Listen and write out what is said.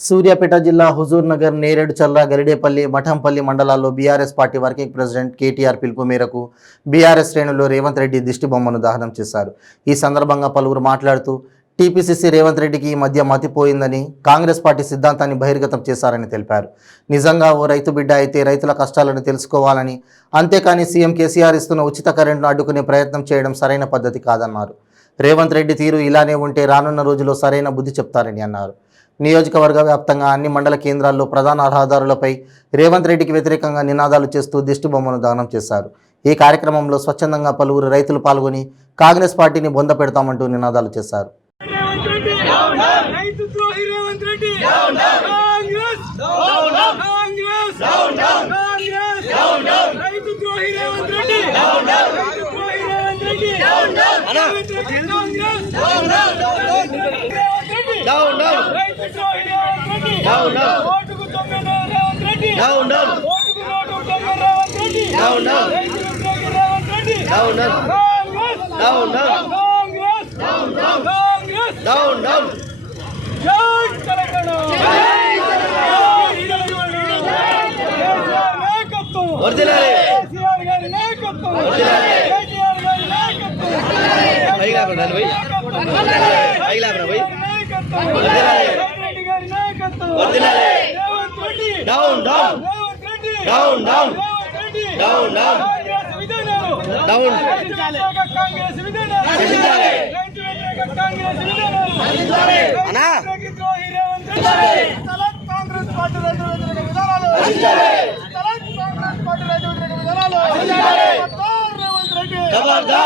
సూర్యాపేట జిల్లా హుజూర్ నగర్ నేరేడు చల్ల గరిడేపల్లి మఠంపల్లి మండలాల్లో BRS party working president KTR పిలుపు మేరకు బీఆర్ఎస్ శ్రేణుల్లో రేవంత్ రెడ్డి దిష్టి బొమ్మను దహనం చేశారు. ఈ సందర్భంగా పలువురు మాట్లాడుతూ టీపీసీసీ రేవంత్ రెడ్డికి ఈ మధ్య మతిపోయిందని కాంగ్రెస్ పార్టీ సిద్ధాంతాన్ని బహిర్గతం చేశారని తెలిపారు. నిజంగా ఓ రైతు బిడ్డ అయితే రైతుల కష్టాలను తెలుసుకోవాలని అంతేకాని సీఎం కేసీఆర్ ఇస్తున్న ఉచిత కరెంట్ను అడ్డుకునే ప్రయత్నం చేయడం సరైన పద్ధతి కాదన్నారు. రేవంత్ రెడ్డి తీరు ఇలానే ఉంటే రానున్న రోజుల్లో సరైన బుద్ధి చెప్తారని అన్నారు. నియోజకవర్గ వ్యాప్తంగా అన్ని మండల కేంద్రాల్లో ప్రధాన రహదారులపై రేవంత్ రెడ్డికి వ్యతిరేకంగా నినాదాలు చేస్తూ దిష్టిబొమ్మను దానం చేశారు. ఈ కార్యక్రమంలో స్వచ్ఛందంగా పలువురు రైతులు పాల్గొని కాంగ్రెస్ పార్టీని బొంద పెడతామంటూ నినాదాలు చేశారు. రేవంత్ రెడ్డి! ఓటుకు తొమ్మిది రేవంత్ రెడ్డి ఓటుకు నోటు తొమ్మిది రేవంత్ రెడ్డి రేవంత్ రెడ్డి కాంగ్రెస్. కాంగ్రెస్. కాంగ్రెస్. జై తెలంగాణ. నాయకత్వం. కేసీఆర్ గారి నాయకత్వం. కేటీఆర్ గారి నాయకత్వం. Down down down down down down down వ్యతిరేక కాంగ్రెస్ పార్టీ రైతు విధానాలు! పార్టీ రైతు విధానాలు. ఖబర్దార్